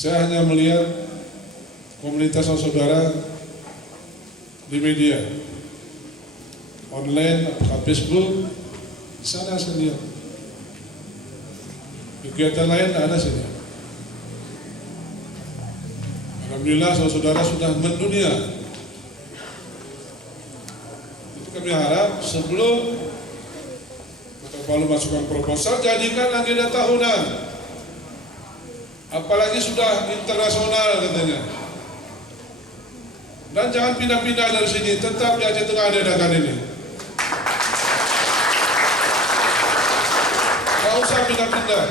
Saya hanya melihat komunitas saudara di media online, apakah Facebook, di sana saya lihat. Kegiatan lain ada saja. Alhamdulillah saudara sudah mendunia. Itu kami harap sebelum Kota Palu masukkan proposal, jadikan agenda tahunan. Apalagi sudah internasional katanya. Dan jangan pindah-pindah dari sini, tetap di Aceh Tengah diadakan ini. Gak usah pindah-pindah.